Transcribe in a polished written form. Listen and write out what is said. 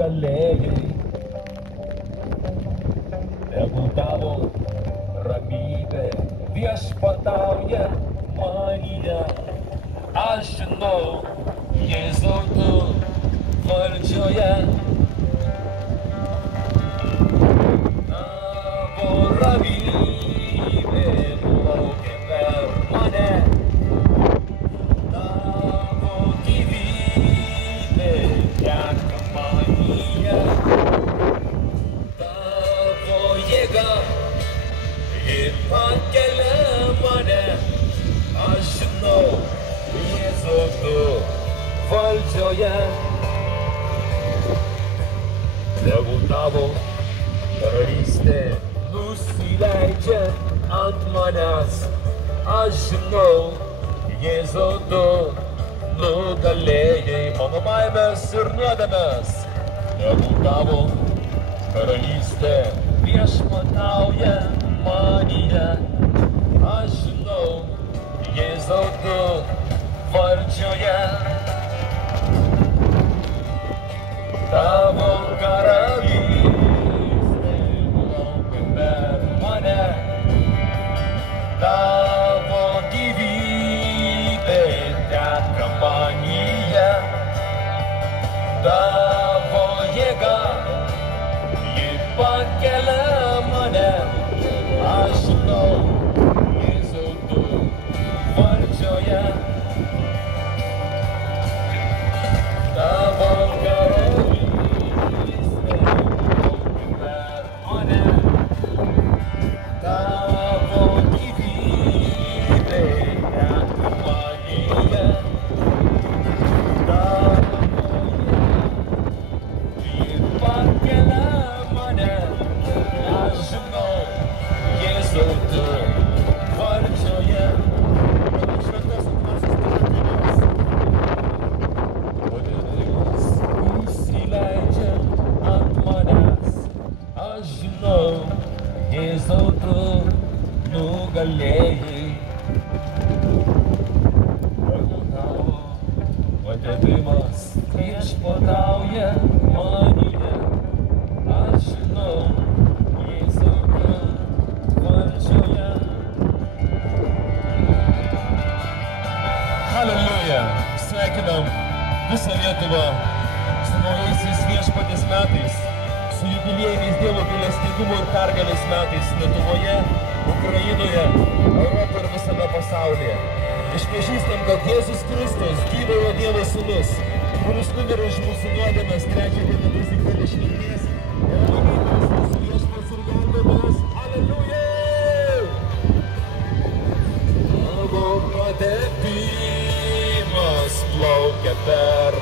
nugalėjai. Tegul tavo ramybė viešpatauja manyje. Aš žinau, Jėzau, tu valdžioje. Tavo ramybė plaukia per mane. Tavo gyvybė teka manyje. Tavo jėga ji pakelia mane. Aš žinau, Jėzau, tu valdžioje. Tegul tavo karalystė nusileidžia ant manęs. Aš žinau, Jėzau, tu nugalėjai mano baimes ir nuodėmes. Tegul tavo karalystė viešpatauja manyje. Aš žinau, Jėzau, tu valdžioje. Tavo karalystė plaukia per mane. Tavo gyvybė teka manyje. Tavo jėga ji pakelia mane. Aš žinau, Jėzau, tu valdžioje. Tavo karalystė plaukia per mane. Tavo gyvybė teka manyje. Tavo jėga ji pakelia mane. Aš žinau, Jėzau, tu valdžioje. Šventos dvasios palaikymas. Nuodėmės nusileidžia ant manęs. Aš žinau, Jėzau, tu nugalėjai. Tegul tavo padebimas viešpatauja manyje. Aš žinau, Jėzau, tu valdžioje. Halleluja! Sveikinam visą Lietuvą su naujaisiais Viešpaties metais, su jubiliejiniais Dievo gailestingumo ir pergalės metais Lietuvoje, Ukrainoje, Europoje ir visame pasaulyje. Išpažįstam, kad Jėzus Kristus, gyvojo Dievo sūnus, kuris numirė už mūsų nuodėmes, trečią dieną prisikėlė iš mirties, yra vienintelis mūsų Viešpats ir gelbėtojas. Halleluja! Tavo padebimas plaukia per